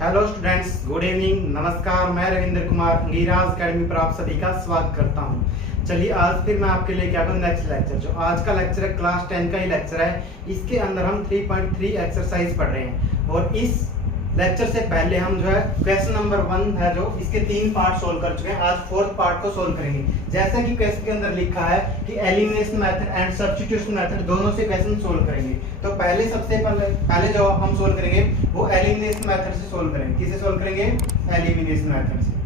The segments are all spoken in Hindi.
हेलो स्टूडेंट्स, गुड इवनिंग, नमस्कार। मैं रविंद्र कुमार अंगीराज अकेडमी पर आप सभी का स्वागत करता हूं। चलिए आज फिर मैं आपके लिए क्या करूं, नेक्स्ट लेक्चर। जो आज का लेक्चर है क्लास 10 का ही लेक्चर है। इसके अंदर हम 3.3 एक्सरसाइज पढ़ रहे हैं और इस लेक्चर से पहले हम जो है क्वेश्चन नंबर 1 है जो इसके 3 पार्ट सोल्व कर चुके हैं। आज 4th पार्ट को सोल्व करेंगे। जैसा कि क्वेश्चन के अंदर लिखा है कि elimination method and substitution method दोनों से क्वेश्चन सोल्व करेंगे। तो सबसे पहले जो हम सोल्व करेंगे वो एलिमिनेशन मेथड से सोल्व करेंगे। किसे सोल्व करेंगे? एलिमिनेशन मेथड से।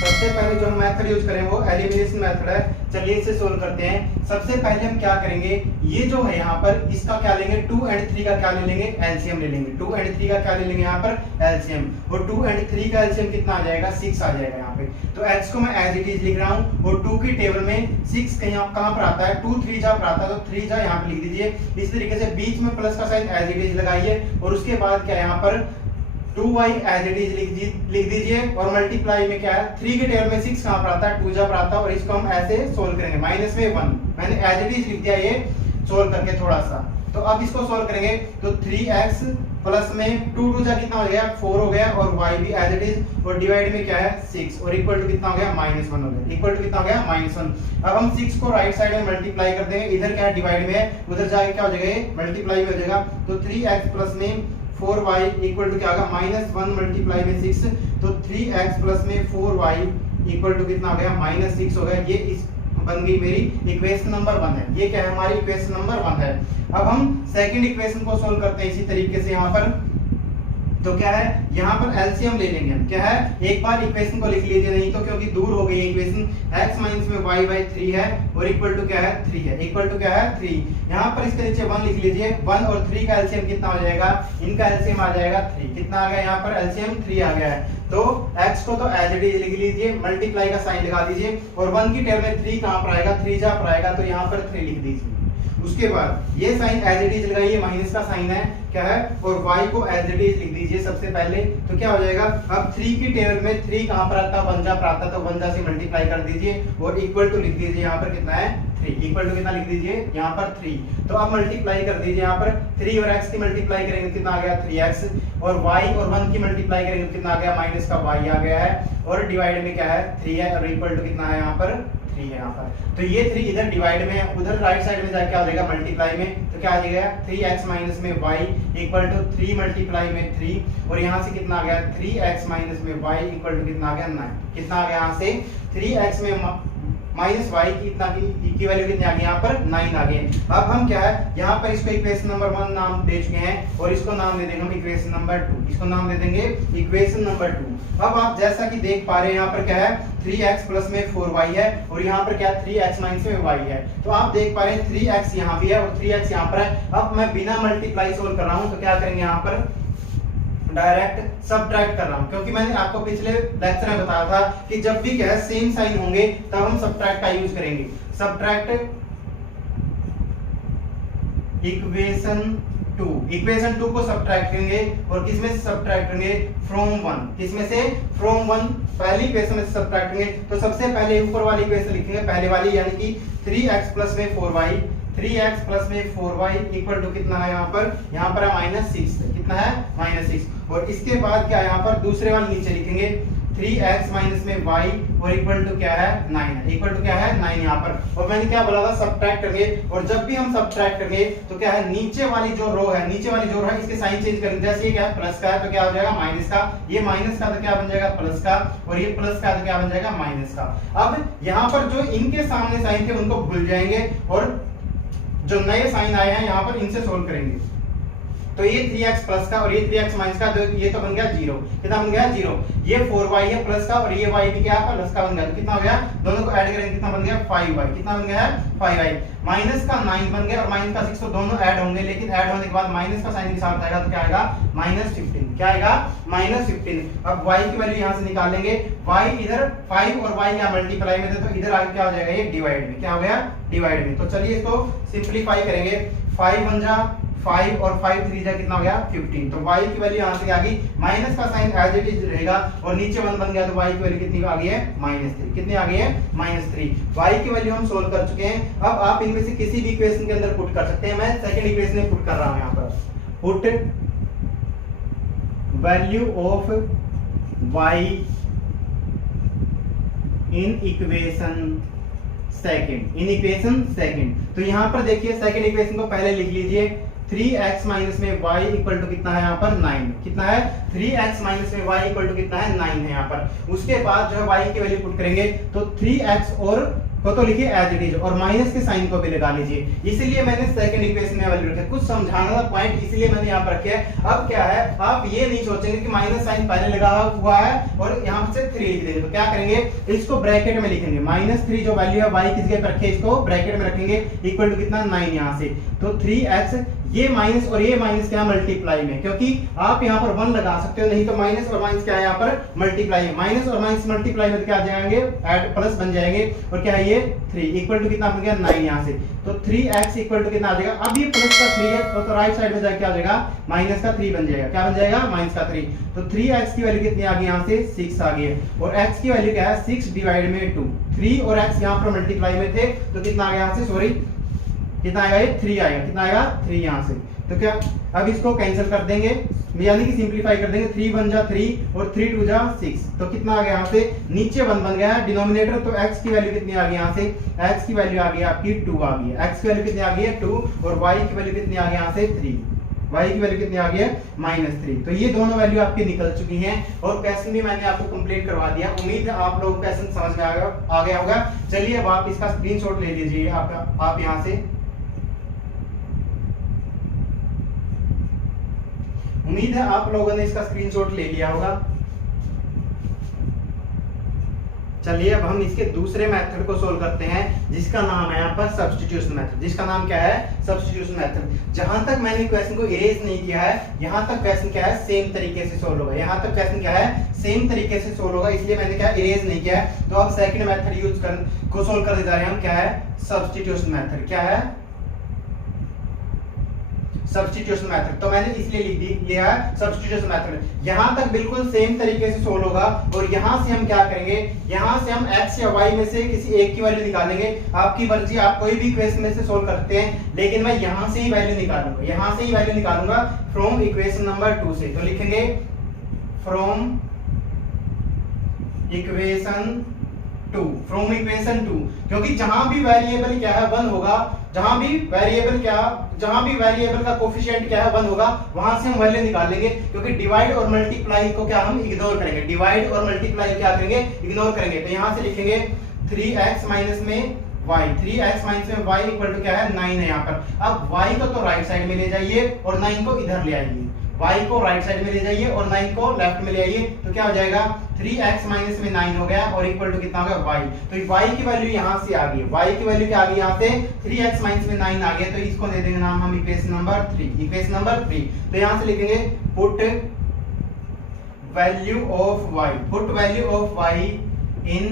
सबसे पहले जो हम मेथड यूज करेंगे वो एलिमिनेशन मेथड है। चलिए इसे सोल्व करते हैं। सबसे पहले हम क्या करेंगे, ये जो है यहाँ पर इसका क्या लेंगे, 2 और 3 का क्या ले लेंगे, एलसीएम ले लेंगे। 2 और 3 का क्या ले लेंगे यहाँ पर, एलसीएम। और 2 और 3 का एलसीएम कितना आ जाएगा, 6 आ जाएगा यहाँ पे। तो x को मैं एज इट इज लिख रहा हूँ और 2 की टेबल में 6 कहाँ पर आता है, 2 3 जा पर आता है, तो 3 जा यहाँ पे लिख दीजिए। इस तरीके से बीच में प्लस का साइन एज इट इज लगाइए और उसके बाद क्या यहाँ पर 2y एज इट इज लिख दीजिए और मल्टीप्लाई में क्या है, 3 के टेबल में 6 कहां पर आता है, 2 जा पर आता है। और इसको हम ऐसे सोल्व करेंगे, माइनस में 1 मैंने एज इट इज लिख दिया ये सोल्व करके थोड़ा सा। तो अब इसको सोल्व करेंगे तो 3x प्लस में 2 2 जा कितना हो गया, 4 हो गया और y भी एज इट इज और डिवाइड में क्या है 6 और इक्वल टू कितना हो गया, -1 हो गया। इक्वल टू कितना हो गया, -1। अब हम 6 को राइट साइड में मल्टीप्लाई कर देंगे। इधर क्या है, डिवाइड में है, उधर जाके क्या हो जाएगा, मल्टीप्लाई में हो जाएगा। तो 3x प्लस में 4y इक्वल टू क्या होगा, -1 मल्टीप्लाई में 6। तो 3x प्लस में 4y इक्वल टू कितना हो गया, -6 हो गया। ये इस बन गई मेरी इक्वेशन नंबर 1 है। ये क्या है, हमारी इक्वेशन नंबर 1 है। अब हम सेकंड इक्वेशन को सोल्व करते हैं इसी तरीके से। यहाँ पर तो क्या है, यहाँ पर एलसीएम ले लेंगे हम। क्या है, एक बार इक्वेशन को लिख लीजिए, नहीं तो क्योंकि दूर हो गई इक्वेशन। x माइनस में y बाई 3 है और इक्वल टू क्या है, 3 है। इक्वल टू क्या है, 3। यहाँ पर इसके नीचे 1 लिख लीजिए। 1 और 3 का एलसीएम कितना हो जाएगा, इनका एलसीएम आ जाएगा 3। कितना आ गया यहाँ पर, एलसीएम 3 आ गया है। तो x को तो एज इट इज लिख लीजिए, मल्टीप्लाई का साइन लगा दीजिए और 1 की टेबल में 3 कहाँ पर आएगा, 3 जा पर आएगा, तो यहाँ पर 3 लिख दीजिए। उसके बाद ये साइन एज इट इज लगाइए, माइनस का साइन है क्या है, और y को एज इट इज लिख दीजिए सबसे पहले। तो क्या हो जाएगा, अब 3 की टेबल में 3 कहां पर आता है, 1 जा पर आता है, तो 1 जा से मल्टीप्लाई कर दीजिए और इक्वल टू लिख दीजिए। यहाँ पर कितना है, 3। इक्वल टू कितना लिख दीजिए, यहाँ पर 3। तो अब मल्टीप्लाई कर दीजिए। यहाँ पर 3 और x की मल्टीप्लाई करेंगे कितना आ गया, 3x और y और 1 की मल्टीप्लाई करेंगे कितना आ गया, माइनस का y आ गया है और डिवाइड में क्या है, 3 है और इक्वल टू कितना है यहाँ पर, 3 है यहाँ पर। तो ये 3 इधर डिवाइड में है, उधर राइट साइड में जाके क्या हो जाएगा, मल्टीप्लाई में। तो क्या आ जाएगा, 3x माइनस में y इक्वल टू 3 मल्टीप्लाई में 3 और यहाँ से कितना आ गया, 3x माइनस में y इक्वल टू कितना आ गया, 9। कितना आ गया यहाँ से, 3x में माइनस y की वैल्यू कितनी आ गई, यहाँ पर 9 आ गई। अब हम क्या है, यहाँ पर इसको इक्वेशन नंबर 1 नाम दे चुके हैं और इसको नाम दे देंगे हम इक्वेशन नंबर 2। इसको नाम दे देंगे इक्वेशन नंबर 2। अब आप जैसा कि देख पा रहे हैं, यहाँ पर क्या है, 3x प्लस में 4y है और यहाँ पर क्या है, 3x माइनस में y है। तो आप देख पा रहे हैं 3x यहाँ भी है और 3x यहाँ पर है। अब मैं बिना मल्टीप्लाई सोल्व कर रहा हूँ, तो क्या करेंगे, यहाँ पर डायरेक्ट सब्ट्रैक्ट कर रहा हूं, क्योंकि मैंने आपको पिछले लेक्चर में बताया था कि जब भी क्या है सेम साइन होंगे तब हम सब्ट्रैक्ट का यूज करेंगे। सब्ट्रैक्ट इक्वेशन 2 को सब्ट्रैक्ट करेंगे और किसमें से सब्ट्रैक्ट करेंगे, फ्रॉम 1। किसमें से, फ्रॉम 1 पहली इक्वेशन में से सब्ट्रैक्ट करेंगे। तो सबसे पहले ऊपर वाली इक्वेशन लिखेंगे, पहले वाली, यानी कि 3x प्लस में 4y 3x प्लस में 4y इक्वल टू कितना है, यहाँ पर है -6। कितना है, -6। और इसके बाद क्या है, यहाँ पर दूसरे वाले नीचे लिखेंगे 3x माइनस में y और इक्वल टू क्या है, 9 है। इक्वल टू क्या है, 9 यहाँ पर। और मैंने क्या बोला था, सब्ट्रैक्ट करेंगे। और जब भी हम सब्ट्रैक्ट करेंगे तो क्या है, नीचे वाली जो रो है, इसके साइन चेंज करेंगे। जैसे ये क्या है, प्लस का है तो क्या हो जाएगा, माइनस का। ये माइनस का तो क्या बन जाएगा, प्लस का। और ये प्लस का तो क्या बन जाएगा, माइनस का। अब यहाँ पर जो इनके सामने साइन थे उनको भूल जाएंगे और जो नए साइन आए हैं यहाँ पर इनसे सोल्व करेंगे। तो ये 3x प्लस का और ये 3x माइनस का, तो ये तो बन गया 0। कितना बन गया, 0। ये 4y है प्लस का और ये y भी क्या है, प्लस का बन गया। तो कितना हो गया, दोनों को ऐड करेंगे कितना बन गया, 5y। कितना बन गया, 5y। माइनस का 9 बन गया और माइनस का 6, तो दोनों ऐड होंगे, लेकिन ऐड होने के बाद माइनस का साइन के साथ आएगा तो क्या आएगा, -15। क्या आएगा, -15। अब y की वैल्यू यहाँ से निकालेंगे। y इधर 5 और y यहाँ मल्टीप्लाई में थे, तो इधर आगे क्या हो जाएगा, ये डिवाइड में। क्या हो गया, डिवाइड में। तो चलिए इसको सिंपलीफाई करेंगे। 5 1 जा 5 और 5 3 जा कितना हो गया 15। तो y की वैल्यू यहां से आ गई, माइनस का साइन एज इट इज रहेगा और नीचे 1 बन गया, तो y की वैल्यू कितनी आ गई है -3। कितनी आ गई है -3। y की वैल्यू हम सोल्व कर चुके हैं। अब आप इनमें से किसी भी इक्वेशन के अंदर पुट कर सकते हैं। मैं सेकंड इक्वेशन में पुट कर रहा हूं, यहां पर put value of y in equation second. तो यहां पर देखिए सेकंड इक्वेशन को पहले लिख लीजिए, 3x माइनस में y इक्वल टू कितना है यहाँ पर 9। कितना है 3x माइनस में y इक्वल टू कितना है 9 है यहाँ पर। उसके बाद जो है y की वैल्यू पुट करेंगे तो 3x और को तो लिखिए एज इट इज और माइनस के साइन को भी लगा लीजिए। इसलिए मैंने सेकंड इक्वेशन में वैल्यू रखा, कुछ समझाना था पॉइंट, इसलिए मैंने यहाँ पर रखा है। अब क्या है, आप ये नहीं सोचेंगे कि माइनस साइन पहले लगा हुआ है और यहाँ से 3 लिख देंगे। तो क्या करेंगे, इसको ब्रैकेट में लिखेंगे, -3 जो वैल्यू है y की जगह पर रखे, इसको ब्रैकेट में रखेंगे, इक्वल टू कितना 9 यहाँ से। तो 3x ये माइनस और ये माइनस क्या मल्टीप्लाई में, क्योंकि आप यहाँ पर 1 लगा सकते हो, नहीं तो माइनस और माइनस क्या है यहाँ पर मल्टीप्लाई है। माइनस और माइनस मल्टीप्लाई में क्या आ जाएंगे, ऐड प्लस बन जाएंगे और क्या है ये 3 इक्वल टू कितना बन गया 9 यहाँ से। तो 3x इक्वल टू कितना आ जाएगा, अब ये प्लस का 3 है तो राइट साइड में जाके क्या आ जाएगा माइनस का 3 बन जाएगा। क्या बन जाएगा माइनस का 3। तो 3x की वैल्यू कितनी आ गई यहाँ से 6 आ गई है और x की वैल्यू क्या है 6 डिवाइड में 2। 3 और x यहाँ पर मल्टीप्लाई में थे तो कितना आ गया यहाँ से, सॉरी कितना आएगा ये 3 आएगा। कितना आएगा 3 यहाँ से। तो क्या अब इसको कैंसिल कर देंगे, यानी कि सिंपलीफाई कर देंगे, 3 1 जा 3 और 3 2 जा 6। तो कितना आ गया यहाँ से, नीचे 1 बन गया है डिनोमिनेटर। तो x की वैल्यू कितनी आ गई यहाँ से, x की वैल्यू आ गई आपकी 2 आ गई है। x की वैल्यू कितनी आ गई है 2 और y की वैल्यू कितनी आ गई यहाँ से 3। y की वैल्यू कितनी आ गई है -3। तो ये दोनों वैल्यू आपकी निकल चुकी हैं और क्वेश्चन भी मैंने आपको कंप्लीट करवा दिया। उम्मीद है आप लोग क्वेश्चन समझ में आ गया होगा। चलिए अब आप इसका स्क्रीनशॉट ले लीजिए आप यहाँ से। उम्मीद है आप लोगों ने इसका स्क्रीनशॉट ले लिया होगा। चलिए अब हम इसके दूसरे मेथड को सोल्व करते हैं, जिसका नाम है यहाँ पर सब्स्टिट्यूशन मेथड। जिसका नाम क्या है सब्स्टिट्यूशन मेथड। जहां तक मैंने क्वेश्चन को इरेज नहीं किया है, यहां तक क्वेश्चन क्या है सेम तरीके से सोल्व होगा। यहां तक क्वेश्चन क्या है सेम तरीके से सोल्व होगा, इसलिए मैंने क्या इरेज नहीं किया है। तो अब सेकंड मेथड यूज को सोल्व करने जा रहे हैं हम। क्या है सब्स्टिट्यूशन मेथड। क्या है सब्स्टिट्यूशन मेथड। तो मैंने इसलिए लिख दिया है सब्स्टिट्यूशन मेथड। यहां तक बिल्कुल सेम तरीके से सोल्व होगा और यहां से हम क्या करेंगे, यहां से हम x या y में से किसी एक की वैल्यू निकालेंगे। आपकी मर्जी, आप कोई भी इक्वेशन में से सोल्व करते हैं, लेकिन मैं यहां से ही वैल्यू निकालूंगा। यहां से ही वैल्यू निकालूंगा फ्रॉम इक्वेशन नंबर 2 से। तो लिखेंगे फ्रॉम इक्वेशन 2, फ्रॉम इक्वेशन 2, क्योंकि जहां भी वेरिएबल क्या है 1 होगा, जहां भी वेरिएबल का कोफिशिएंट क्या है 1 होगा, वहां से हम वैल्यू निकाल लेंगे। क्योंकि डिवाइड और मल्टीप्लाई को क्या हम इग्नोर करेंगे, डिवाइड और मल्टीप्लाई क्या करेंगे इग्नोर करेंगे। तो यहां से लिखेंगे 3x माइनस में y, 3x माइनस में y इक्वल टू क्या है 9 है यहाँ पर। अब y को तो राइट साइड में ले जाइए और 9 को इधर ले आइए। y को राइट साइड में ले जाइए और 9 को लेफ्ट में ले आइए। तो क्या हो जाएगा 3x माइनस में 9 हो गया और इक्वल टू कितना हो गया y। तो y की वैल्यू यहां से आ गई, y की वैल्यू क्या आ गई यहाँ से 3x माइनस में 9 आ गया। तो इसको दे देंगे नाम हम इक्वेशन नंबर 3। Equation number 3। तो यहां से लिखेंगे put value of y, put value of y in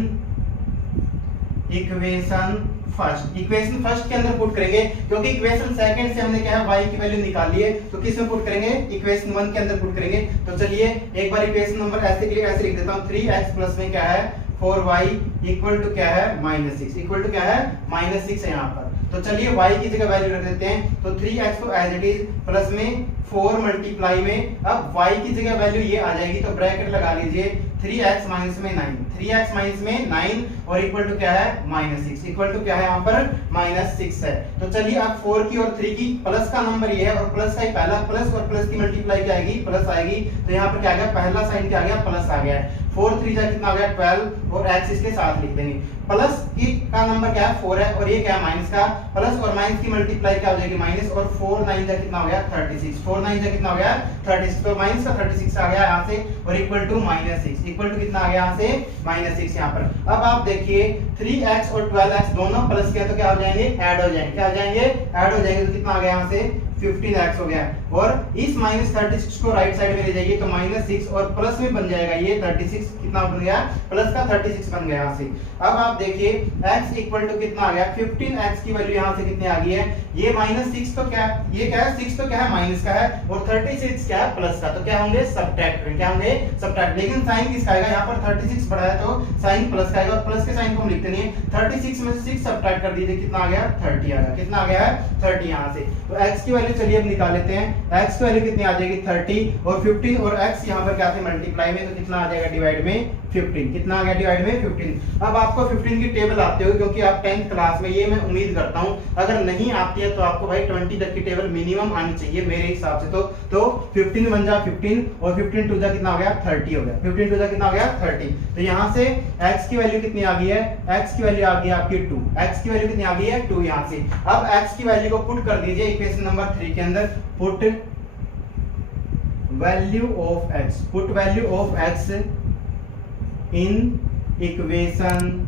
equation first. Equation first के अंदर पुट करेंगे, क्योंकि इक्वेशन सेकंड से हमने क्या है y की वैल्यू निकाल ली है। तो किस में पुट करेंगे, इक्वेशन 1 के अंदर पुट करेंगे। तो चलिए एक बार इक्वेशन नंबर ऐसे लिख देता हूं, 3x प्लस में क्या है 4y इक्वल टू क्या है -6, इक्वल टू क्या है -6 है यहाँ पर। तो चलिए y की जगह वैल्यू रख देते हैं। तो 3x को एज इट इज प्लस में 4 मल्टीप्लाई में, अब y की जगह वैल्यू ये आ जाएगी तो ब्रैकेट लगा लीजिए 3x माइनस में 9, 3x माइनस में 9 और इक्वल टू क्या है -6, इक्वल टू क्या है यहाँ पर -6 है। तो चलिए अब 4 की और 3 की प्लस का नंबर ये है और प्लस का ही पहला प्लस और प्लस की मल्टीप्लाई क्या आएगी प्लस आएगी। तो यहाँ पर क्या आ गया पहला साइन क्या आ गया प्लस आ गया है। 4 3 जा कितना आ गया 12 और x इसके साथ लिख देंगे। प्लस की का नंबर क्या है 4 है और ये क्या है माइनस का, प्लस और माइनस की मल्टीप्लाई क्या हो जाएगी माइनस और 4 9 जा कितना हो गया 36, 4 9 जा कितना हो गया 36। तो माइनस का 36 आ गया यहाँ से और इक्वल टू -6, इक्वल टू कितना आ गया यहाँ से -6 यहाँ पर। अब आप देखिए 3x और 12x दोनों प्लस के तो क्या हो जाएंगे ऐड हो जाएंगे, क्या हो जाएंगे ऐड हो जाएंगे। तो कितना आ गया यहाँ से 15x हो गया। और इस -36 को राइट साइड में ले जाइए तो -6 और प्लस में बन जाएगा ये 36, कितना बन गया, प्लस का 36 बन गया यहाँ से। अब आप देखिए x इक्वल टू कितना आ गया, 15x की वैल्यू यहाँ से कितनी आ गई है, ये -6 तो क्या, ये क्या है, 6 तो क्या है, माइनस का है, और 36 क्या है, प्लस का, तो क्या होंगे, सब्ट्रैक्ट, क्या होंगे, सब्ट्रैक्ट। लेकिन साइन किसका आएगा, यहाँ पर 36 बढ़ा है तो साइन प्लस का आएगा, और प्लस के साइन को हम लिखते नहीं है। 36 में से 6 सब्ट्रैक्ट कर दीजिए, कितना आ गया, 30 आ गया, कितना आ गया है, 30 यहाँ से। तो x की वैल्यू चलिए अब निकाल लेते हैं, x की वैल्यू कितनी आ जाएगी, 30, और 15 और x यहाँ पर क्या थे, मल्टीप्लाई में, तो कितना आ जाएगा डिवाइड में 15, कितना आ गया डिवाइड में 15। अब आपको 15 की टेबल आते हो क्योंकि आप 10th क्लास में, ये मैं उम्मीद करता हूँ, अगर नहीं आती है तो आपको भाई 20 तक की टेबल मिनिमम आनी चाहिए मेरे हिसाब से। तो 15 बन जा 15 और 15 टू जा कितना हो गया, 30 हो गया, 15 टू जा कितना हो गया, 30। तो यहाँ से x की वैल्यू कितनी आ गई है, x की वैल्यू आ गई आपकी 2, x की वैल्यू कितनी आ गई है, 2 यहाँ से। अब x की वैल्यू को पुट कर दीजिए इक्वेशन नंबर 3 के अंदर, put value of x, put value of x in equation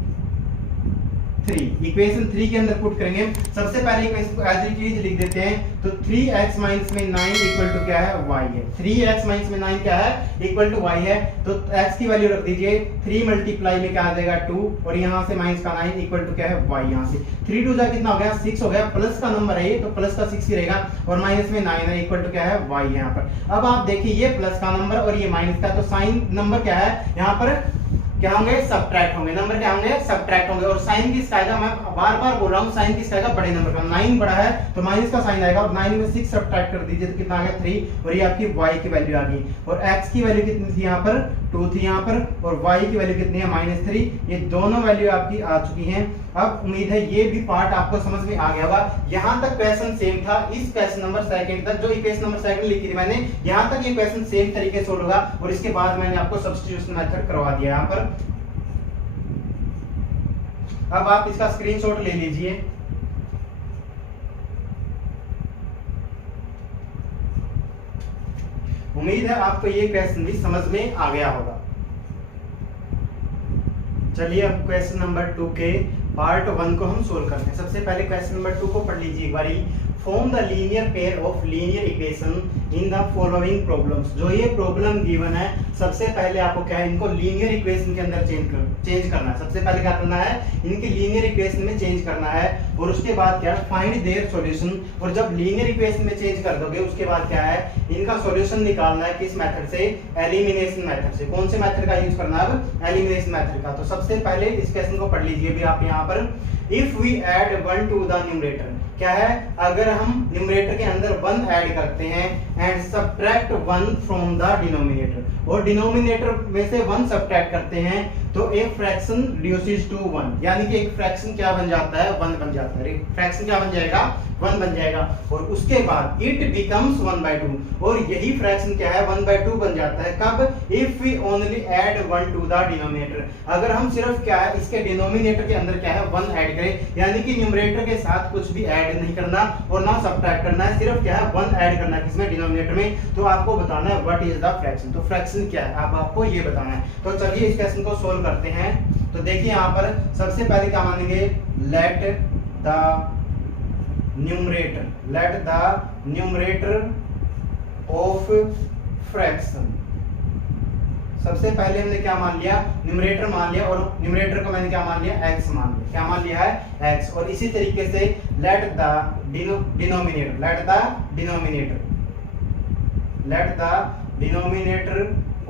3, equation 3 के अंदर पुट करेंगे। सबसे पहले इक्वेशन को एज इट इज लिख देते हैं, तो 3x माइनस में 9 इक्वल टू क्या है, y है। 3x माइनस में 9 क्या है, इक्वल टू y है। तो x की वैल्यू रख दीजिए, 3 मल्टीप्लाई में क्या आ जाएगा 2, और यहाँ से माइनस का 9 इक्वल टू क्या है, y। यहाँ से 3 2 जा कितना हो गया, 6 हो गया, प्लस का नंबर है ये तो प्लस का 6 ही रहेगा, और माइनस में 9 है, इक्वल टू क्या है, y यहाँ पर। अब आप देखिए ये प्लस का नंबर और ये माइनस का, तो साइन नंबर क्या है यहाँ पर, क्या होंगे, सब्ट्रैक्ट होंगे, नंबर क्या होंगे, सब्ट्रैक्ट होंगे। और साइन किसका आएगा, मैं बार बार बोल रहा हूँ, साइन किसका आएगा, बड़े नंबर का। 9 बड़ा है तो माइनस का साइन आएगा, और 9 में 6 सब्ट्रैक्ट कर दीजिए तो कितना आ गया, 3, और ये आपकी y की वैल्यू आ गई। और x की वैल्यू कितनी थी यहाँ पर, 2 थी यहाँ पर, और y की वैल्यू कितनी है, -3। ये दोनों वैल्यू आपकी आ चुकी हैं। अब उम्मीद है ये भी पार्ट आपको समझ में आ गया होगा। यहाँ तक क्वेश्चन सेम था, इस क्वेश्चन नंबर 2 तक, जो इक्वेशन नंबर 2 लिखी थी मैंने, यहाँ तक ये क्वेश्चन सेम तरीके से सोल्व होगा, और इसके बाद मैंने आपको सब्स्टिट्यूशन मेथड करवा दिया यहाँ पर। अब आप इसका स्क्रीनशॉट ले लीजिए। उम्मीद है आपको ये क्वेश्चन भी समझ में आ गया होगा। चलिए अब क्वेश्चन नंबर 2 के पार्ट 1 को हम सोल्व करते हैं। सबसे पहले क्वेश्चन नंबर 2 को पढ़ लीजिए एक बारी। Form the linear pair of linear equation in the following problems. जो ये प्रॉब्लम गिवन है, सबसे पहले आपको क्या है, इनको लीनियर इक्वेशन के अंदर चेंज करना है। सबसे पहले क्या करना है, इनकी लीनियर इक्वेशन में चेंज करना है, और उसके बाद क्या, फाइंड देयर सॉल्यूशन। और जब लीनियर इक्वेशन में चेंज कर दोगे उसके बाद क्या है, इनका सॉल्यूशन निकालना है, किस मेथड से, एलिमिनेशन मेथड से। कौन से मेथड का यूज करना है, अब एलिमिनेशन मेथड का। तो सबसे पहले इस क्वेश्चन को पढ़ लीजिए भी आप यहाँ पर। If we add 1 to the numerator, क्या है, अगर हम न्यूमरेटर के अंदर 1 ऐड करते हैं, and subtract 1 from the denominator, और डिनोमिनेटर में से 1 सब्ट्रैक्ट करते हैं, तो एक फ्रैक्शन रिड्यूसेस टू 1, यानी कि एक फ्रैक्शन क्या बन जाता है, 1 बन जाता है। फ्रैक्शन क्या बन जाएगा, 1 बन जाएगा। और उसके बाद इट बिकम्स 1/2, और यही फ्रैक्शन क्या है, 1/2 बन जाता है। कब, if we only add 1 to the denominator, अगर हम सिर्फ क्या है, इसके डिनोमिनेटर के अंदर क्या है, 1 ऐड करें, यानी कि न्यूमरेटर के साथ कुछ भी ऐड नहीं करना और ना सब्ट्रैक्ट करना है, सिर्फ क्या है, 1 ऐड करना है, किसमें, डिनोमिनेटर में। तो आपको बताना है व्हाट इज द फ्रैक्शन। तो फ्रैक्शन क्या है, अब आपको ये बताना है। तो चलिए इस क्वेश्चन को सोल्व करते हैं। तो देखिए यहाँ पर सबसे पहले क्या मानेंगे, let the numerator of fraction. सबसे पहले हमने क्या मान लिया, न्यूमरेटर मान लिया, और न्यूमरेटर को मैंने क्या मान लिया, x मान लिया। क्या मान लिया है, x। और इसी तरीके से let the denominator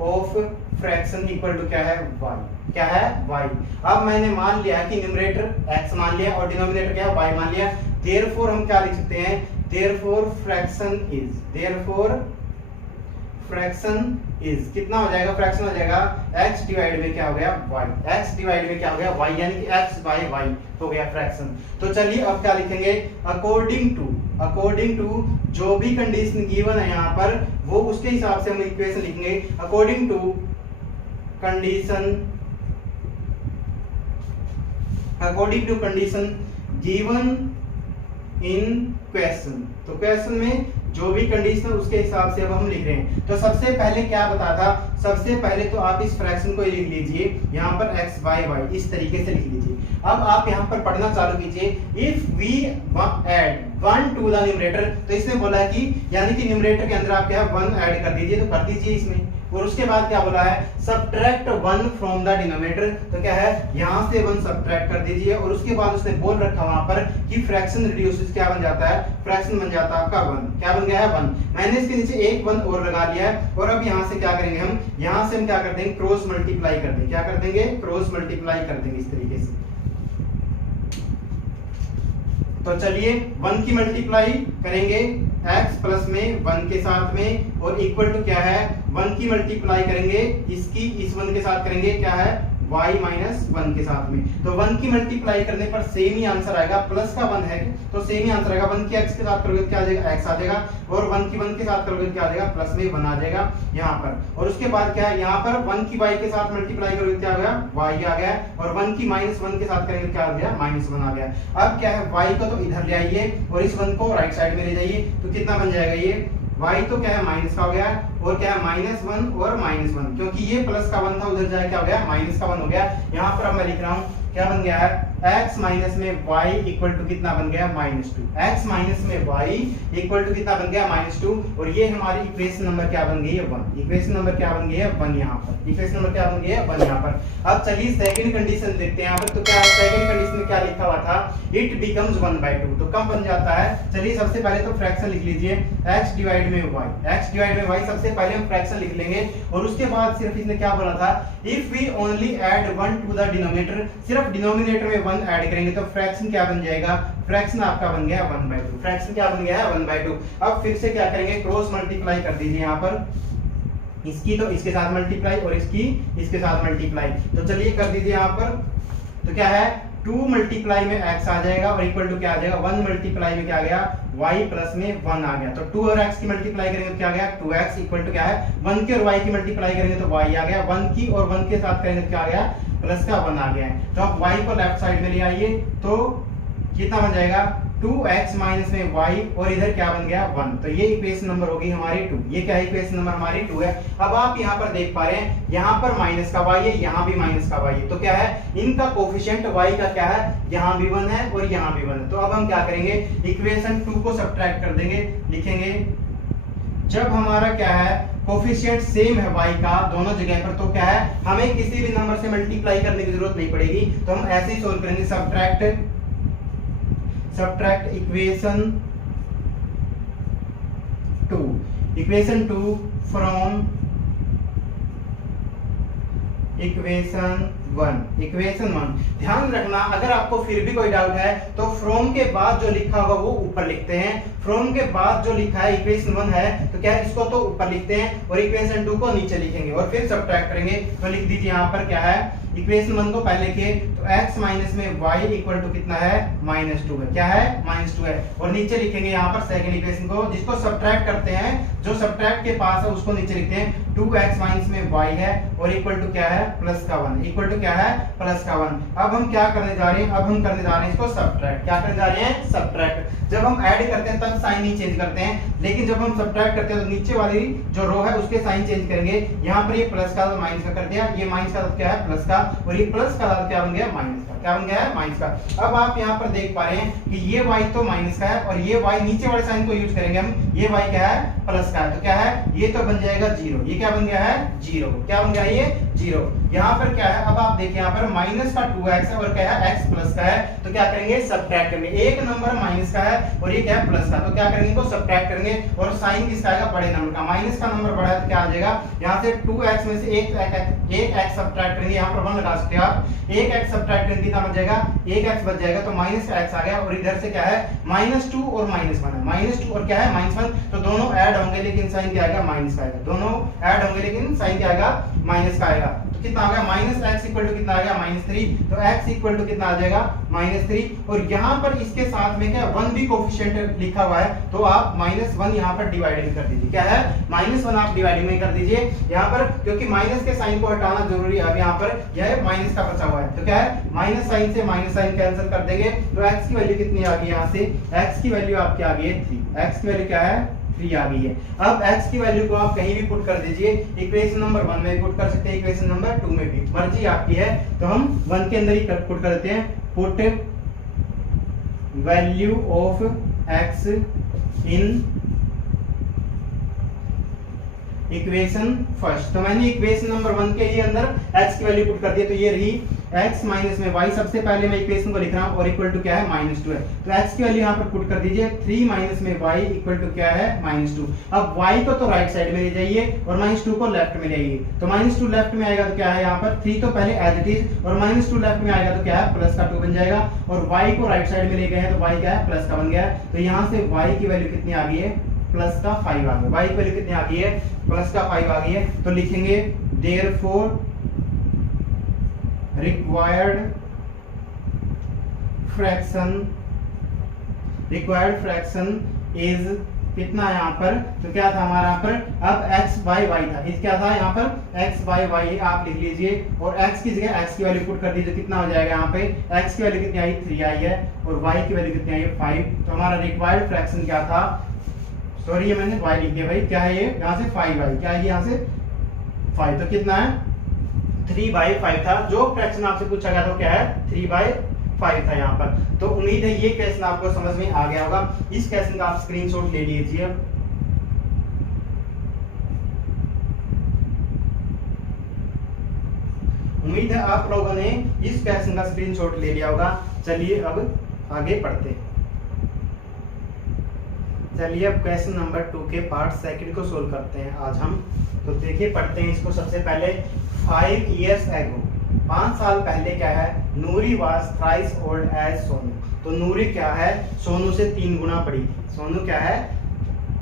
of fraction equal to क्या है, y। क्या है, y। अब मैंने मान लिया कि न्यूमरेटर x मान लिया और डिनोमिनेटर क्या है, y मान लिया। देयरफॉर हम क्या लिख सकते हैं, देयरफॉर फ्रैक्शन इज कितना हो जाएगा, फ्रैक्शन हो जाएगा x डिवाइड में क्या हो गया, y। x डिवाइड में क्या हो गया, y, यानी कि x बाय y हो गया फ्रैक्शन। तो चलिए अब क्या लिखेंगे, अकॉर्डिंग टू जो भी कंडीशन गिवन है यहाँ पर, वो उसके हिसाब से हम इक्वेशन लिखेंगे। According to condition given in question. तो क्वेश्चन में जो भी कंडीशन है उसके हिसाब से अब हम लिख रहे हैं। तो सबसे पहले क्या बताया था, सबसे पहले तो आप इस फ्रैक्शन को लिख लीजिए यहाँ पर x बाय y, इस तरीके से लिख लीजिए। अब आप यहाँ पर पढ़ना चालू कीजिए। If we add 1 to the numerator, तो इसने बोला है कि यानी कि न्यूमरेटर के अंदर आप क्या है 1 ऐड कर दीजिए, तो कर दीजिए इसमें। और उसके बाद क्या बोला है सब्ट्रैक्ट 1 फ्रॉम द डिनोमिनेटर, तो क्या है यहां से 1 सब्ट्रैक्ट कर दीजिए। और उसके बाद उसने बोल रखा वहां पर कि फ्रैक्शन रिड्यूसेस क्या बन जाता है, फ्रैक्शन बन जाता है आपका 1, क्या बन गया है 1। मैंने इसके नीचे एक 1 और लगा लिया है। और अब यहां से क्या करेंगे हम, यहां से हम क्या कर देंगे क्रॉस मल्टीप्लाई कर देंगे, क्या कर देंगे क्रॉस मल्टीप्लाई कर देंगे इस तरीके से। तो चलिए 1 की मल्टीप्लाई करेंगे x प्लस में 1 के साथ में, और इक्वल टू क्या है 1 की मल्टीप्लाई करेंगे इसकी इस 1 के साथ करेंगे क्या है y माइनस 1 के साथ में। तो 1 की मल्टीप्लाई करने पर सेम ही आंसर आएगा, प्लस का 1 है तो सेम ही आंसर आएगा। 1 की x के साथ करोगे क्या आ जाएगा x आ जाएगा, और 1 की 1 के साथ करोगे क्या आ जाएगा प्लस में 1 आ जाएगा यहाँ पर। और उसके बाद क्या है यहाँ पर 1 की y के साथ मल्टीप्लाई करोगे क्या आ गया y आ गया, और 1 की माइनस 1 के साथ करेंगे क्या आ गया -1 आ गया। अब क्या है y को तो इधर ले आइए और इस 1 को राइट साइड में ले जाइए, तो कितना बन जाएगा ये y तो क्या है माइनस का हो गया, और क्या है -1 और -1, क्योंकि ये प्लस का 1 था उधर जाए क्या हो गया माइनस का 1 हो गया। यहाँ पर अब मैं लिख रहा हूँ क्या बन गया है x माइनस में y इक्वल टू कितना बन गया -2, x माइनस में y इक्वल टू कितना बन गया -2, और ये हमारी इक्वेशन नंबर क्या बन गई है 1। इक्वेशन नंबर क्या बन गई है 1 यहाँ पर, इक्वेशन नंबर क्या बन गई है 1 यहाँ पर। अब चलिए सेकंड कंडीशन देखते हैं यहाँ पर। तो क्या सेकंड कंडीशन में क्या लिखा हुआ था इट बिकम्स 1/2, तो कब बन जाता है। चलिए सबसे पहले तो फ्रैक्शन लिख लीजिए x डिवाइड में y, x डिवाइड में y सबसे पहले हम फ्रैक्शन लिख लेंगे। और उसके बाद सिर्फ इसने क्या बोला था if we only add 1 to the denominator, सिर्फ डिनोमिनेटर में 1 ऐड करेंगे तो फ्रैक्शन क्या बन जाएगा, फ्रैक्शन आपका बन गया 1/2, फ्रैक्शन क्या बन गया है 1/2। अब फिर से क्या करेंगे क्रॉस मल्टीप्लाई कर दीजिए यहाँ पर, इसकी तो इसके साथ मल्टीप्लाई और इसकी इसके साथ मल्टीप्लाई। तो चलिए कर दीजिए यहाँ पर, तो क्या है 2 मल्टीप्लाई में x आ जाएगा और इक्वल टू क्या आ जाएगा 1 मल्टीप्लाई में क्या आ गया y प्लस में 1 आ गया। तो 2 और x की मल्टीप्लाई करेंगे तो क्या आ गया 2x इक्वल टू क्या है 1 की और y की मल्टीप्लाई करेंगे तो y आ गया, 1 की और 1 के साथ करेंगे तो क्या आ गया प्लस का 1 आ गया है। तो अब y को लेफ्ट साइड में ले आइए तो कितना बन जाएगा 2x माइनस में y, और इधर क्या बन गया 1। तो ये इक्वेशन नंबर होगी हमारी 2, ये क्या है इक्वेशन नंबर हमारी 2 है। अब आप यहाँ पर देख पा रहे हैं यहाँ पर माइनस का y है, यहाँ भी माइनस का y है, तो क्या है इनका कोफिशिएंट y का क्या है यहाँ भी 1 है और यहाँ भी 1 है। तो अब हम क्या करेंगे इक्वेशन 2 को सब्ट्रैक्ट कर देंगे, लिखेंगे जब हमारा क्या है कोफिशिएंट सेम है y का दोनों जगह पर, तो क्या है हमें किसी भी नंबर से मल्टीप्लाई करने की जरूरत नहीं पड़ेगी। तो हम ऐसे ही सोल्व करेंगे सब्ट्रैक्ट इक्वेशन 2 फ्रॉम इक्वेशन 1। ध्यान रखना अगर आपको फिर भी कोई डाउट है तो फ्रॉम के बाद जो लिखा होगा वो ऊपर लिखते हैं, फ्रॉम के बाद जो लिखा है इक्वेशन 1 है तो क्या है इसको तो ऊपर लिखते हैं और इक्वेशन 2 को नीचे लिखेंगे और फिर सब्ट्रैक्ट करेंगे। तो लिख दीजिए यहाँ पर क्या है इक्वेशन 1 को पहले लिखिए तो x माइनस में y इक्वल टू कितना है -2 है, क्या है -2 है, और नीचे लिखेंगे यहाँ पर सेकंड इक्वेशन को जिसको सब्ट्रैक्ट करते हैं, जो सब्ट्रैक्ट के पास है उसको नीचे लिखते हैं 2x माइनस में y है और इक्वल टू क्या है प्लस का 1, इक्वल टू क्या है प्लस का 1। अब हम क्या करने जा रहे हैं, अब हम करने जा रहे हैं इसको सब्ट्रैक्ट, क्या करने जा रहे हैं सब्ट्रैक्ट। जब हम ऐड करते हैं तब साइन ही चेंज करते हैं, लेकिन जब हम सब्ट्रैक्ट करते हैं तो नीचे वाली जो रो है उसके साइन चेंज करेंगे। यहाँ पर ये प्लस का तो माइनस का कर दिया, ये माइनस का तो क्या है प्लस का, और ये प्लस का क्या बन गया माइनस का, क्या बन गया है माइनस का। अब आप यहाँ पर देख पा रहे हैं कि ये y तो माइनस का है और ये y नीचे वाले साइन को यूज करेंगे हम, ये y क्या है प्लस का है, तो क्या है ये तो बन जाएगा 0, ये क्या बन गया है 0, क्या बन गया ये 0। यहाँ पर क्या है अब आप देखिए यहाँ पर माइनस का 2x है और क्या है x प्लस का है, तो क्या करेंगे सब्ट्रैक्ट करेंगे, एक नंबर माइनस का है और ये क्या है प्लस का, तो क्या करेंगे इनको सब्ट्रैक्ट करेंगे और साइन किसका आएगा बड़े नंबर का, माइनस का नंबर बड़ा है तो क्या आ जाएगा यहाँ से 2x में से एक x सब्ट्रैक्ट करेंगे, यहाँ पर 1 लगा सकते हैं आप, एक x सब्ट्रैक्ट करेंगे कितना बच जाएगा एक x बच जाएगा, तो माइनस का x आ गया और इधर से क्या है -2 और -1 है, -2 और क्या है -1, तो दोनों ऐड होंगे लेकिन साइन क्या आएगा माइनस का आएगा, दोनों ऐड होंगे लेकिन साइन क्या आएगा माइनस का आएगा। तो कितना आ गया -x इक्वल टू कितना आ गया -3, तो x इक्वल टू कितना आ जाएगा -3, और यहाँ पर इसके साथ में क्या 1 भी कोफिशिएंट लिखा हुआ है तो आप -1 यहाँ पर डिवाइड में कर दीजिए, क्या है -1 आप डिवाइड में कर दीजिए यहाँ पर, क्योंकि माइनस के साइन को हटाना जरूरी है। अब यहाँ पर यह माइनस का बचा हुआ है तो क्या है माइनस साइन से माइनस साइन कैंसिल कर देंगे, तो x की वैल्यू कितनी आ गई यहाँ से, x की वैल्यू आपकी आ गई है 3, x की वैल्यू क्या है 3 आ गई है। अब x की वैल्यू को आप कहीं भी पुट कर दीजिए, इक्वेशन नंबर 1 में पुट कर सकते हैं, इक्वेशन नंबर 2 में भी, मर्जी आपकी है। तो हम 1 के अंदर ही पुट कर देते हैं, put value of x in equation first. तो मैंने इक्वेशन नंबर 1 के ही अंदर x की वैल्यू पुट कर दी, तो ये रही x माइनस में y। सबसे पहले मैं इक्वेशन को लिख रहा हूं और इक्वल टू क्या है -2 है, तो x की वैल्यू यहां पर पुट कर दीजिए। 3 माइनस में y इक्वल टू क्या है -2। अब y को तो राइट साइड में ले जाइए और -2 को लेफ्ट में ले आइए। तो -2 लेफ्ट में आएगा तो क्या है यहाँ पर 3 तो पहले एज इट इज, और -2 लेफ्ट में आएगा तो क्या है प्लस का 2 बन जाएगा, और y को राइट साइड में ले गए हैं तो y क्या है प्लस का बन गया है। तो यहाँ से y की वैल्यू कितनी आ गई है प्लस का 5 आ गया। y की वैल्यू कितनी आ गई है प्लस का 5 आ गई है। तो लिखेंगे देयरफॉर रिक्वायर्ड फ्रैक्शन इज कितना है यहाँ पर, तो क्या था हमारा यहाँ पर अब x बाई y था, इस क्या था यहाँ पर x बाई y आप लिख लीजिए, और x की जगह x की वैल्यू पुट कर दीजिए। कितना हो जाएगा यहाँ पे x की वैल्यू कितनी आई 3 आई है, और y की वैल्यू कितनी आई है 5। तो हमारा रिक्वायर्ड फ्रैक्शन क्या था, सॉरी ये मैंने y लिख दिया भाई, क्या है ये यहाँ से 5y, क्या है यहाँ से 5, तो कितना है 3/5 था। जो फ्रैक्शन आपसे पूछा गया था क्या है 3/5 था यहाँ पर। तो उम्मीद है ये क्वेश्चन आपको समझ में आ गया होगा। इस क्वेश्चन का आप स्क्रीनशॉट ले लीजिए। उम्मीद है आप लोगों ने इस क्वेश्चन का स्क्रीनशॉट ले लिया होगा। चलिए अब आगे पढ़ते हैं। चलिए अब क्वेश्चन नंबर 2 के पार्ट सेकंड को सोल्व करते हैं आज हम। तो देखिए पढ़ते हैं इसको। सबसे पहले 5 years ago, 5 साल पहले क्या है, Noori was thrice old as Sonu. तो नूरी क्या है सोनू से 3 गुना बड़ी थी। सोनू क्या है,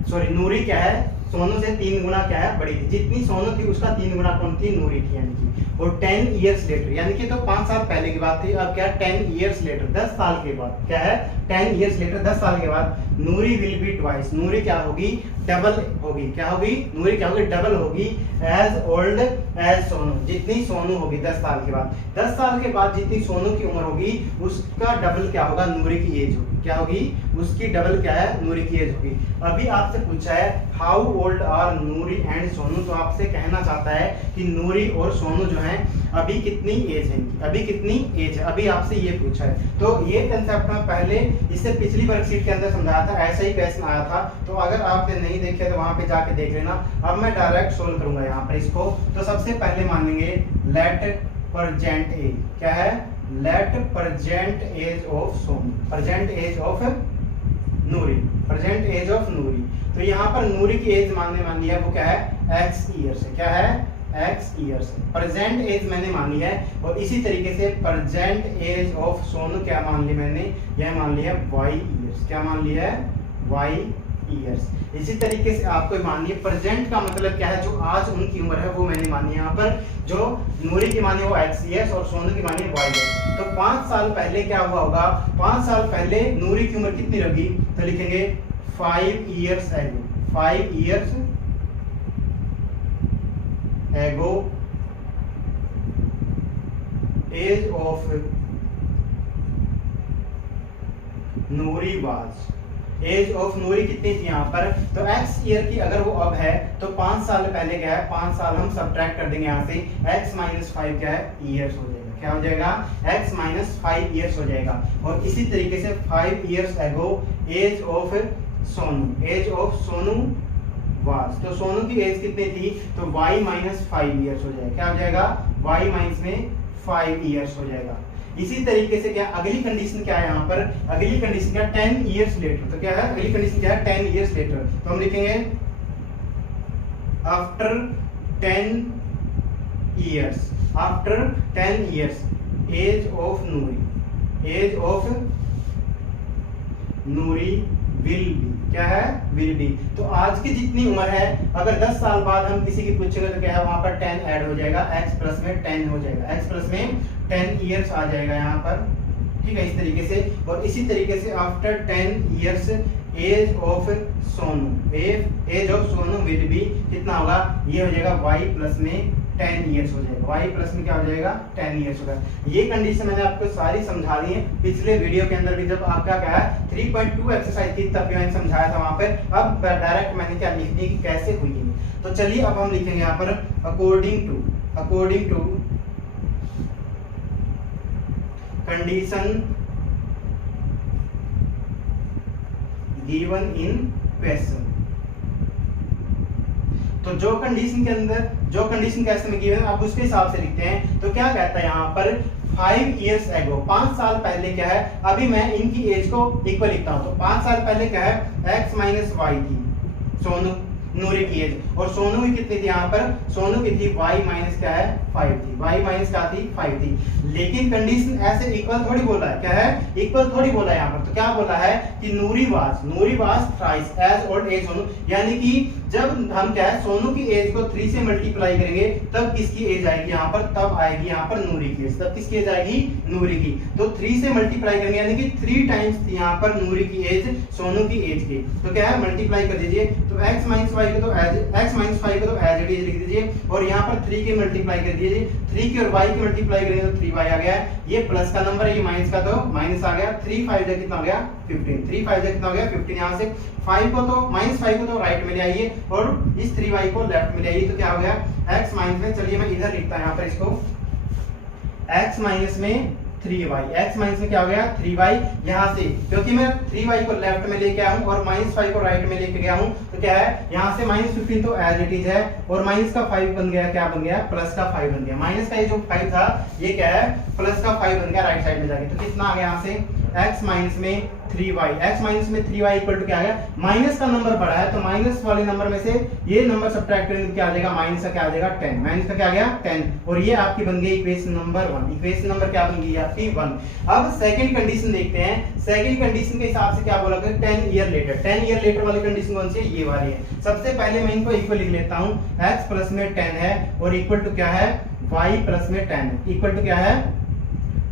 सॉरी नूरी क्या है सोनू से 3 गुना क्या है बड़ी थी। जितनी सोनू थी उसका 3 गुना कौन थी, नूरी थी यानी कि। और 10 years later, यानी कि तो 5 साल पहले की बात थी। अब क्या 10 years later, 10 साल के बाद क्या है 10 years later, 10 साल के बाद नूरी विल बी ट्वाइस, नूरी क्या होगी डबल होगी। क्या होगी नूरी क्या होगी डबल होगी एज ओल्ड एज सोनू, जितनी सोनू होगी 10 साल के बाद। 10 साल के बाद जितनी सोनू की उम्र होगी उसका डबल क्या होगा नूरी की एज होगी। क्या होगी उसकी डबल क्या है नूरी की एज होगी। अभी आपसे पूछा है how old are Noori and Sonu, तो आपसे कहना चाहता है कि नूरी और सोनू जो है अभी कितनी एज है, अभी कितनी एज है, अभी आपसे ये पूछा है। तो ये कंसेप्ट मैं पहले इससे पिछली वर्कशीट के अंदर समझाया था, ऐसा ही क्वेश्चन आया था। तो अगर आपने नहीं देखे तो वहां पे जाके देख लेना। अब मैं डायरेक्ट सोल्व करूंगा यहाँ पर इसको। तो सबसे पहले मान लेंगे लेट प्रेजेंट एज, क्या है let present age of Sonu, present age of Noori, present age of Noori. तो यहाँ पर नूरी की एज मान लिया वो क्या है x ईयर्स है, क्या है x ईयर्स। प्रेजेंट एज मैंने मान लिया है, और इसी तरीके से प्रेजेंट एज ऑफ सोनू क्या मान ली मैंने, यह मान लिया y ईयर्स। क्या मान लिया है y ईयर्स। इसी तरीके से आपको मानिए प्रेजेंट का मतलब क्या है, जो आज उनकी उम्र है वो मैंने मानी यहाँ पर। जो नूरी की मानी वो x ईयर्स और सोनू की मानी y ईयर्स। तो 5 साल पहले क्या हुआ होगा, 5 साल पहले नूरी की उम्र कितनी रही, तो लिखेंगे 5 years ago, 5 years ago age of Noori was, age of Noori कितनी थी यहाँ पर, तो x ईयर की अगर वो अब है तो 5 साल पहले क्या है 5 साल हम सब्ट्रैक्ट कर देंगे यहाँ से, x माइनस 5 क्या है ईयर्स हो जाएगा। क्या हो जाएगा x माइनस 5 ईयर्स हो जाएगा। और इसी तरीके से 5 years ago age of Sonu, age of Sonu was, तो सोनू की एज कितनी थी, तो y माइनस 5 ईयर्स हो जाएगा। क्या हो जाएगा y माइनस में 5 ईयर्स हो जाएगा। इसी तरीके से क्या अगली कंडीशन क्या है यहाँ पर, अगली कंडीशन क्या 10 years later। तो क्या है अगली कंडीशन क्या है 10 years later। तो हम लिखेंगे after 10 years, after 10 years age of Noori, age of Noori will be, क्या है विल बी। तो आज की जितनी उम्र है अगर 10 साल बाद हम किसी की पूछेंगे तो क्या है वहां पर 10 ऐड हो जाएगा, x प्लस में 10 हो जाएगा, x प्लस में 10 ईयर्स आ जाएगा यहाँ पर। ठीक है इस तरीके से। और इसी तरीके से after 10 years age of Sonu, age of Sonu will be कितना होगा, ये हो जाएगा y प्लस में 10 ईयर्स हो जाएगा, y प्लस में क्या हो जाएगा 10 ईयर्स होगा। ये कंडीशन मैंने आपको सारी समझा दी है पिछले वीडियो के अंदर भी, जब आपका क्या है 3.2 एक्सरसाइज की तब भी मैंने समझाया था वहां पे। अब डायरेक्ट मैंने क्या लिख दी कि कैसे हुई है। तो चलिए अब हम लिखेंगे यहाँ पर according to condition given in question. तो जो कंडीशन के अंदर, जो कंडीशन क्वेश्चन में गिवन, अब उसके हिसाब से लिखते हैं। तो क्या कहता है यहाँ पर 5 years ago, 5 साल पहले क्या है, अभी मैं इनकी एज को इक्वल लिखता हूं। तो 5 साल पहले क्या है, x माइनस वाई थी सोनू नूरी की एज, और सोनू की कितनी थी यहाँ पर, सोनू की थी y माइनस क्या है 5 थी, y माइनस क्या थी 5 थी। लेकिन कंडीशन ऐसे इक्वल थोड़ी बोला है, क्या है इक्वल थोड़ी बोला है यहाँ पर। तो क्या बोला है कि Noori was thrice age old as Sonu, यानी कि जब हम क्या है सोनू की एज को 3 से मल्टीप्लाई करेंगे तब किसकी एज आएगी यहाँ पर, तब आएगी यहाँ पर नूरी की एज, तब किसकी एज आएगी नूरी की। तो 3 से मल्टीप्लाई करेंगे यानी कि 3 टाइम्स थी यहाँ पर नूरी की एज सोनू की एज की। तो क्या है मल्टीप्लाई कर दीजिए, तो x माइनस 5 को तो एज इट इज लिख दीजिए, और यहाँ पर 3 के मल्टीप्लाई कर दीजिए, 3 की और y की मल्टीप्लाई करेंगे तो 3y आ गया है। ये प्लस का नंबर है, ये माइनस का तो माइनस आ गया। 3 5 जा कितना हो गया 15, 3 5 जा कितना हो गया 15। यहाँ से 5 को तो माइनस 5 को तो राइट में ले आइए और इस 3y को लेफ्ट में ले आइए। तो क्या हो गया x माइनस में, चलिए मैं इधर लिखता हूं यहाँ पर इसको, x माइनस में 3y, x माइनस में क्या हो गया 3y। यहाँ से क्योंकि मैं 3y को लेफ्ट में लेके आया हूँ और माइनस 5 को राइट में लेके गया हूँ, तो क्या है यहाँ से माइनस 15 तो एज इट इज है, और माइनस का 5 बन गया, क्या बन गया प्लस का 5 बन गया। माइनस का ये जो 5 था ये क्या है प्लस का 5 बन गया राइट साइड में जाके। तो कितना आ गया यहाँ से x माइनस में 3y, x माइनस में 3y इक्वल टू क्या आ गया, माइनस का नंबर बड़ा है तो माइनस वाले नंबर में से ये नंबर सब्ट्रैक्ट करेंगे तो क्या आ जाएगा, माइनस का क्या आ जाएगा 10, माइनस का क्या आ गया 10, और ये आपकी बन गई इक्वेशन नंबर 1। इक्वेशन नंबर क्या बन गई आपकी 1। अब सेकंड कंडीशन देखते हैं। सेकंड कंडीशन के हिसाब से क्या बोला गया 10 ईयर लेटर। 10 ईयर लेटर वाली कंडीशन कौन सी है, ये वाली है। सबसे पहले मैं इनको इक्वल लिख लेता हूं, x प्लस में 10 है और इक्वल टू क्या है y प्लस में 10 है, इक्वल टू क्या है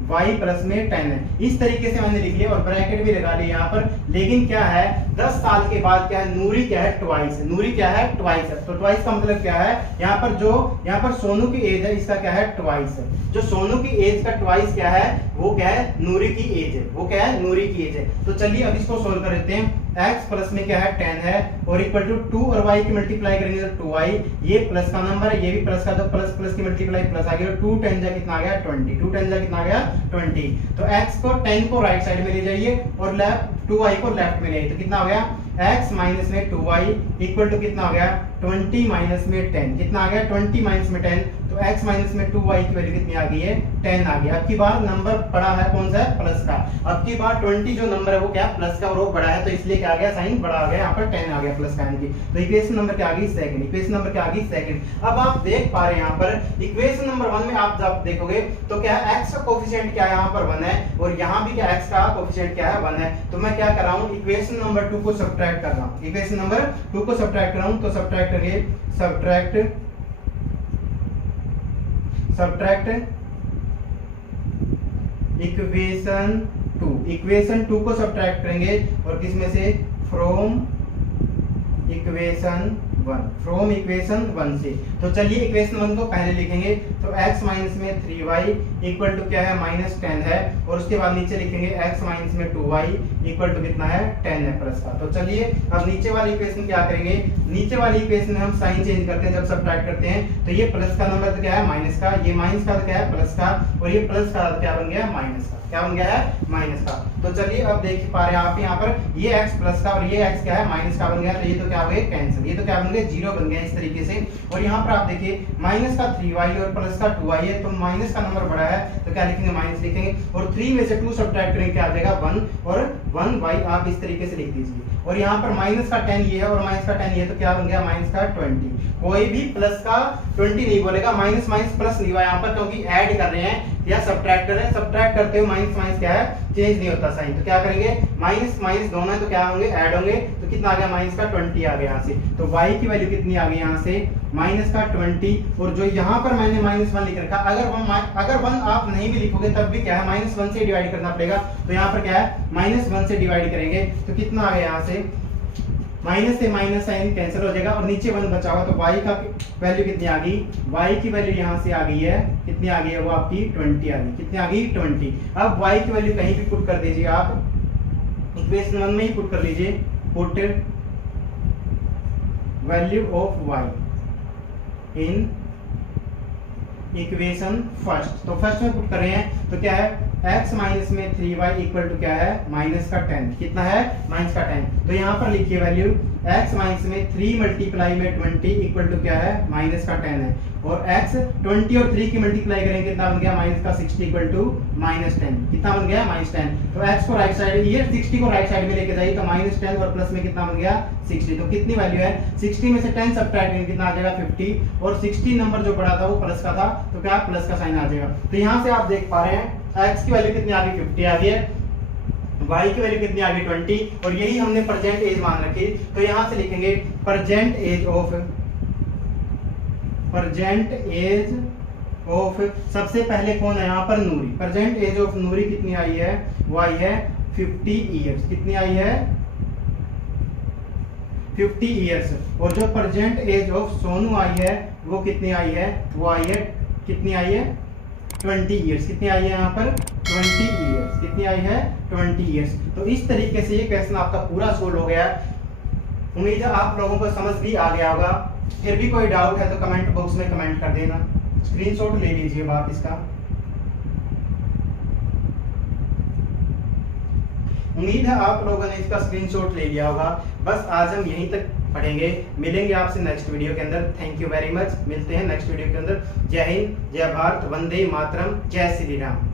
y प्लस में 10 है। इस तरीके से मैंने लिख लिया और ब्रैकेट भी लगा लिया यहाँ पर। लेकिन क्या है 10 साल के बाद क्या है, नूरी क्या है ट्वाइस है, नूरी क्या है ट्वाइस है। तो ट्वाइस का मतलब क्या है, यहाँ पर जो यहाँ पर सोनू की एज है इसका क्या है ट्वाइस है, जो सोनू की एज का ट्वाइस क्या है वो क्या है नूरी की एज है, वो क्या है नूरी की एज है। तो चलिए अब इसको सोल्व कर लेते हैं। x प्लस में क्या है 10 है और इक्वल टू 2 और y की मल्टीप्लाई करेंगे तो 2y, ये प्लस का नंबर है ये भी प्लस का, तो प्लस प्लस की मल्टीप्लाई प्लस आ गया, 2 10 जा कितना आ गया 20, 2 10 जा कितना आ गया 20। तो x को 10 को राइट साइड में ले जाइए और लेफ्ट 2y को लेफ्ट में ले आइए, तो कितना हो गया x माइनस में 2y इक्वल टू कितना हो गया 20 माइनस में 10, कितना आ गया 20 माइनस में 10, तो x माइनस में 2y की वैल्यू कितनी आ गई है 10 आ गया। अब की बार नंबर बड़ा है कौन सा है प्लस का, अब की बार 20 जो नंबर है वो क्या प्लस का और वो बड़ा है, तो इसलिए क्या आ गया साइन बड़ा आ गया, यहाँ पर 10 आ गया प्लस का यानी कि। तो इक्वेशन नंबर क्या आ गई सेकंड, इक्वेशन नंबर क्या आ गई सेकंड। अब आप देख पा रहे हैं यहाँ पर इक्वेशन नंबर 1 में आप जब देखोगे तो क्या है x का कोएफिशिएंट क्या है यहाँ पर 1 है और यहाँ भी क्या x का कोएफिशिएंट क्या है 1 है। तो मैं क्या कर रहा हूँ इक्वेशन नंबर 2 को सब्ट्रैक्ट कर रहा हूँ, इक्वेशन नंबर 2 को सब्ट्रैक्ट कर रहा हूँ। तो सब्ट्रैक्ट करिए, सब्ट्रैक्ट इक्वेशन 2 को सब्ट्रैक्ट करेंगे और किस में से फ्रॉम इक्वेशन 1 से। तो चलिए इक्वेशन 1 को पहले लिखेंगे, तो x माइनस में 3y इक्वल टू क्या है माइनस 10 है, और उसके बाद नीचे लिखेंगे x माइनस में 2y इक्वल टू कितना है 10 है प्लस का। तो चलिए अब नीचे वाली इक्वेशन क्या करेंगे, नीचे वाली इक्वेशन में हम साइन चेंज करते हैं, जब सब्ट्रैक्ट करते हैं तो ये प्लस का नंबर तो क्या है माइनस का, ये माइनस का तो क्या है प्लस का, और ये प्लस का क्या बन गया माइनस का, क्या बन गया है माइनस का। तो चलिए अब देख पा रहे हैं आप यहाँ पर ये x प्लस का और ये x क्या है माइनस का बन गया, तो ये तो क्या हो गया कैंसिल, ये तो क्या बन गया 0 बन गया इस तरीके से। और यहाँ पर आप देखिए माइनस का 3y और प्लस का 2y है, तो माइनस का नंबर बड़ा है तो क्या लिखेंगे माइनस लिखेंगे, और 3 में से 2 सब्ट्रैक्ट करेंगे क्या आ जाएगा 1, और 1y आप इस तरीके से लिख दीजिए। और यहाँ पर माइनस का 10 ये है और माइनस का 10 ये है, तो क्या बन गया माइनस का 20। कोई भी प्लस का 20 नहीं बोलेगा, माइनस माइनस प्लस नहीं हुआ यहाँ पर, क्योंकि ऐड कर रहे हैं या सब्ट्रैक्ट कर रहे हैं। सब्ट्रैक्ट करते हुए माइनस माइनस क्या है चेंज नहीं होता साइन, तो क्या करेंगे माइनस माइनस दोनों है तो क्या होंगे ऐड होंगे, तो कितना आ गया माइनस का 20 आ गया यहाँ से। तो y की वैल्यू कितनी आ गई यहाँ से माइनस का 20, और जो यहाँ पर मैंने माइनस 1 लिख रखा, अगर 1 आप नहीं भी लिखोगे तब भी क्या है माइनस 1 से डिवाइड करना पड़ेगा, तो यहाँ पर क्या है माइनस 1 से डिवाइड करेंगे तो कितना आ गया यहाँ से माइनस से माइनस साइन कैंसिल हो जाएगा और नीचे 1 बचा होगा, तो y का वैल्यू कितनी आ गई, y की वैल्यू यहाँ से आ गई है, कितनी आ गई है वो आपकी 20 आ गई, कितनी आ गई 20। अब y की वैल्यू कहीं भी पुट कर दीजिए आप, इक्वेशन 1 में ही पुट कर लीजिए, put value of y in equation first. तो फर्स्ट में पुट कर रहे हैं तो क्या है x माइनस में 3y इक्वल टू क्या है, माइनस का 10। कितना है, माइनस का 10। तो यहाँ पर लिखिए वैल्यू x माइनस में 3 मल्टीप्लाई में 20 इक्वल टू क्या है, माइनस का 10 है। और x 20 और 3 की मल्टीप्लाई करेंगे कितना बन गया, माइनस का 60 इक्वल टू माइनस 10। कितना बन गया, माइनस 10। तो x को राइट साइड, ये 60 को राइट साइड में लेके जाइए तो माइनस 10 और प्लस में कितना बन गया, 60। तो कितनी वैल्यू है, 60 में से 10 सब्ट्रैक्ट करेंगे कितना आ जाएगा, 50। और 60 नंबर जो बड़ा था वो प्लस का था, तो क्या प्लस का साइन आ जाएगा। तो यहाँ से आप देख पा रहे हैं x की वैल्यू कितनी आ गई, 50 आ गई है, y की वैल्यू कितनी आ गई, 20। और यही हमने प्रेजेंट एज मान रखी। तो यहां से लिखेंगे प्रेजेंट एज ऑफ सबसे पहले कौन है यहाँ पर, नूरी। प्रेजेंट एज ऑफ नूरी कितनी आई है, वो आई है 50 ईयर्स। कितनी आई है, 50 ईयर्स। और जो प्रेजेंट एज ऑफ सोनू आई है वो कितनी आई है, वो आई है, कितनी आई है, 20 ईयर्स। कितनी आई है यहाँ पर, 20 ईयर्स। कितनी आई है, 20 ईयर्स। तो इस तरीके से ये क्वेश्चन आपका पूरा सोल्व हो गया है। उम्मीद है आप लोगों को समझ भी आ गया होगा। फिर भी कोई डाउट है तो कमेंट बॉक्स में कमेंट कर देना। स्क्रीनशॉट ले लीजिए आप इसका। उम्मीद है आप लोगों ने इसका स्क्रीनशॉट ले लिया होगा। बस आज हम यहीं तक पढ़ेंगे, मिलेंगे आपसे नेक्स्ट वीडियो के अंदर। थैंक यू वेरी मच, मिलते हैं नेक्स्ट वीडियो के अंदर। जय हिंद, जय भारत, वंदे मातरम, जय श्री राम।